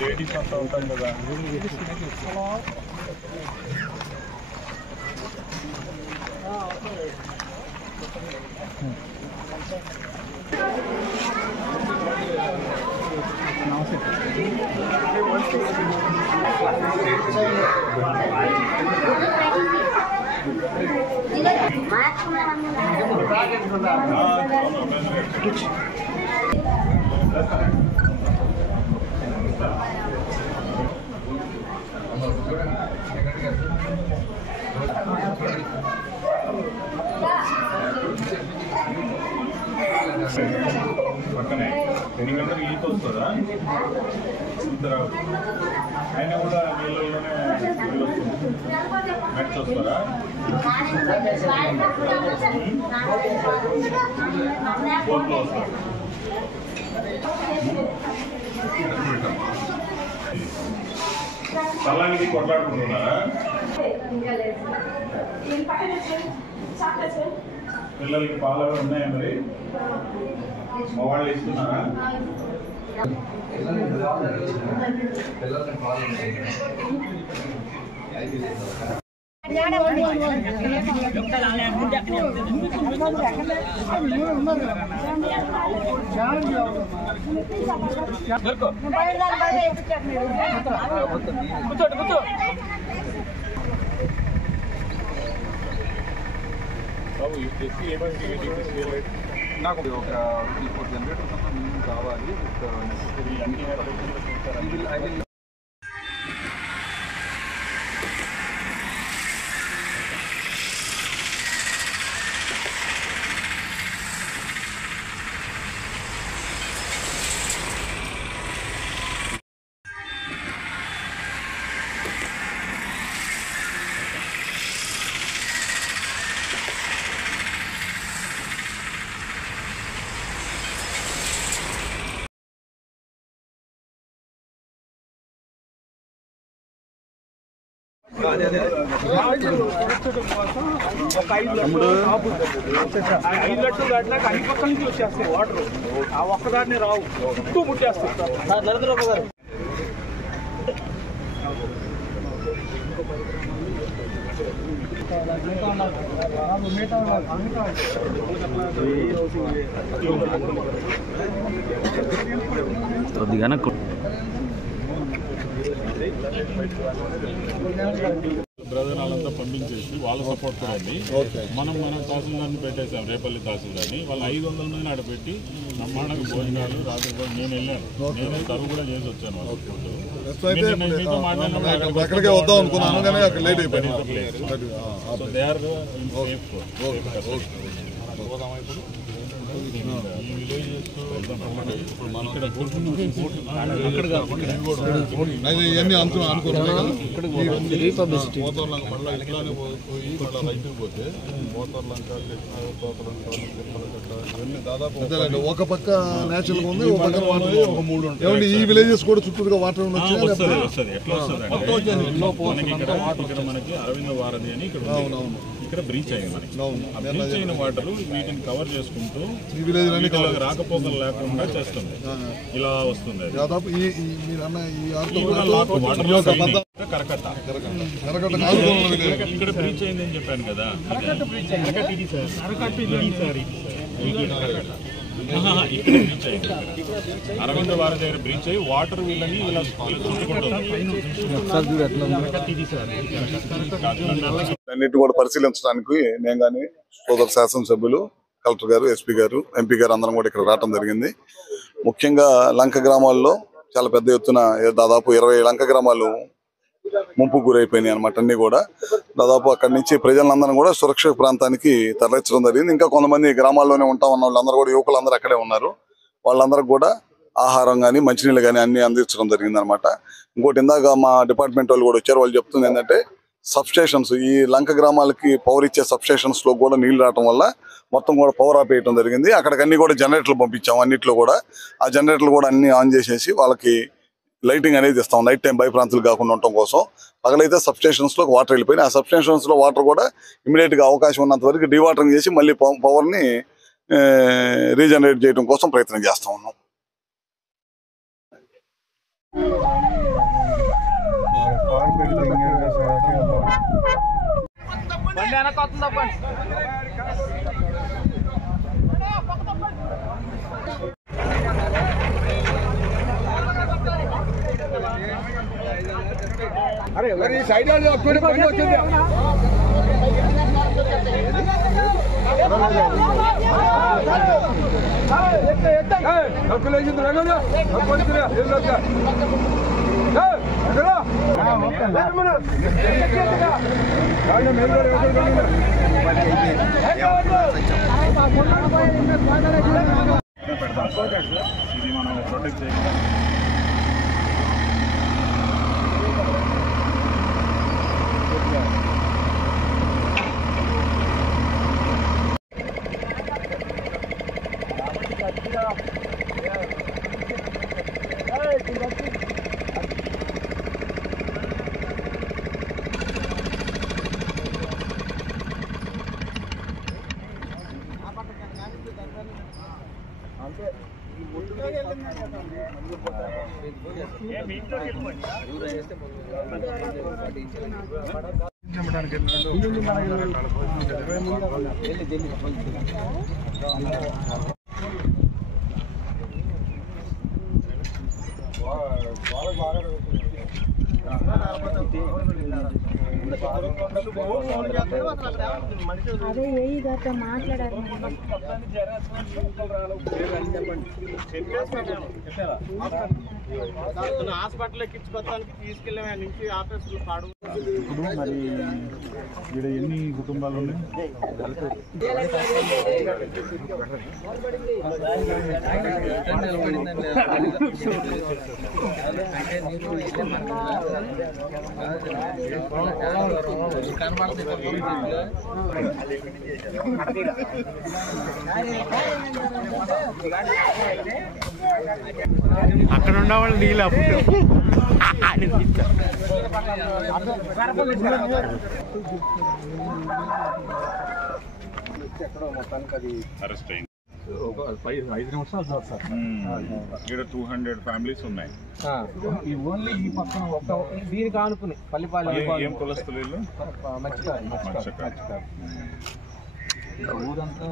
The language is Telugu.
లేడీస్ అంతా ఉంటాం కదా. పక్కనే 10 గంటలకు ఈత వస్తుందా? ఆయన కూడా నీళ్ళలోనే మెట్స్ వస్తారా? బోట్లో వస్తారు. చల్లానికి కొట్లాడుకుంటున్నారా? పిల్లలకి పాలు ఉన్నాయా? మరి మా వాళ్ళు ఇస్తున్నారా? నాకు ఒక 4 జనరేటర్స్ కావాలి. ఒక 5 లక్షలు దాటినాక అన్ని పక్కల నుంచి వచ్చేస్తాయి వాటర్. ఆ ఒక్కదాన్ని రావు, చుట్టూ ముట్టేస్తాయి. నరేంద్రబాబు గారు బ్రదర్ వాళ్ళంతా పంపించేసి వాళ్ళ సపోర్ట్ కదండి. మనం తహసీల్దార్ని పెట్టేసాం, రేపల్లి తహసీల్దార్ని. వాళ్ళు 500 మందిని ఆడ పెట్టి నమ్మాడకు భోజనాలు రాత్రి నేను వెళ్ళాను. నేనే కరువు కూడా చేసి వచ్చాను. వాళ్ళ ఫుడ్ మీతో మాట్లాడినప్పుడు వద్దాం అనుకున్నాను కానీ అక్కడ లేట్ అయిపోయింది. So they are in safe. ఈ విలేజెస్ ఇవన్నీ అనుకున్నాను. మోతర్లంక మళ్ళీ ఇట్లానే పోయి మళ్ళీ రైతుకు పోతే మోతర్లంక ఇవన్నీ దాదాపు ఒక పక్క నేచురల్ ఉంది, ఒక పక్క వాటర్. ఒక 3 ఉంటాయి. ఈ విలేజెస్ కూడా చుట్టూగా వాటర్ వస్తుంది. ఎట్లా వస్తుంది ఇక్కడ మనకి అరవింద వారధి అని ఇక్కడ ఇక్కడ బ్రీచ్ అయింది. మనకి బ్రీచ్ అయిన వాటర్ వీటిని కవర్ చేసుకుంటూ ఈ విలేజ్ రాకపోకలు లేకుండా చేస్తుంది. ఇలా వస్తుంది దాదాపు ఇక్కడ బ్రీచ్ అయిందని చెప్పాను కదా. ఇక్కడ బ్రీచ్ అయింది. అరవింద వారి దగ్గర బ్రీచ్ అయ్యి వాటర్ వీళ్ళని ఇలా అన్నిటి కూడా పరిశీలించడానికి నేను కానీ సోదర శాసనసభ్యులు, కలెక్టర్ గారు, ఎస్పీ గారు, ఎంపీ గారు అందరం కూడా ఇక్కడ రావడం జరిగింది. ముఖ్యంగా లంక గ్రామాల్లో చాలా పెద్ద ఎత్తున దాదాపు 20 లంక గ్రామాలు ముంపు గురైపోయినాయి అనమాట. అన్ని కూడా దాదాపు అక్కడి నుంచి ప్రజలందరూ కూడా సురక్షిత ప్రాంతానికి తరలించడం జరిగింది. ఇంకా కొంతమంది గ్రామాల్లోనే ఉంటామన్న వాళ్ళందరూ కూడా యువకులందరూ అక్కడే ఉన్నారు. వాళ్ళందరూ కూడా ఆహారం కానీ మంచినీళ్ళు కానీ అన్ని అందించడం జరిగింది అనమాట. ఇంకోటి ఇందాక మా డిపార్ట్మెంట్ వాళ్ళు కూడా వచ్చారు. వాళ్ళు చెప్తుంది ఏంటంటే సబ్స్టేషన్స్, ఈ లంక గ్రామాలకి పవర్ ఇచ్చే సబ్స్టేషన్స్ లో కూడా నీళ్లు రావడం వల్ల మొత్తం కూడా పవర్ ఆపేయడం జరిగింది. అక్కడికి అన్ని కూడా జనరేటర్లు పంపించాము. అన్నిట్లో కూడా ఆ జనరేటర్లు కూడా అన్ని ఆన్ చేసేసి వాళ్ళకి లైటింగ్ అనేది ఇస్తాం. నైట్ టైం భయప్రాంతాలు కాకుండా ఉండటం కోసం. పగలైతే సబ్స్టేషన్స్ లో వాటర్ వెళ్ళిపోయినాయి. ఆ సబ్స్టేషన్స్ లో వాటర్ కూడా ఇమీడియట్ గా అవకాశం ఉన్నంత వరకు డీవాటరింగ్ చేసి మళ్ళీ పవర్ ని రీజనరేట్ చేయడం కోసం ప్రయత్నం చేస్తా ఉన్నాం. వెనక్కి వస్తుంది తప్పండి. అరే సైడ్ వచ్చింది. ఇది మనం ప్రొటెక్ట్ చేయాలి. అదే మాట్లాడారు. హాస్పిటల్ ఎక్కించుకోవడానికి తీసుకెళ్ళాం నుంచి ఆఫీసులు పాడు. ఇప్పుడు మరి ఇక్కడ ఎన్ని కుటుంబాలు ఉన్నాయి? అక్కడ ఉన్న వాళ్ళు నీళ్ళు అరెస్ట్ అయింది. 5 నిమిషాలు సార్. ఇక్కడ 200 ఫ్యామిలీస్ ఉన్నాయి. ఓన్లీ ఈ పక్కన దీనికి ఆనుకుని పల్లిపాలెం. ఏం కులస్తులు వీళ్ళు? మత్స్యకారు. ఊరంతా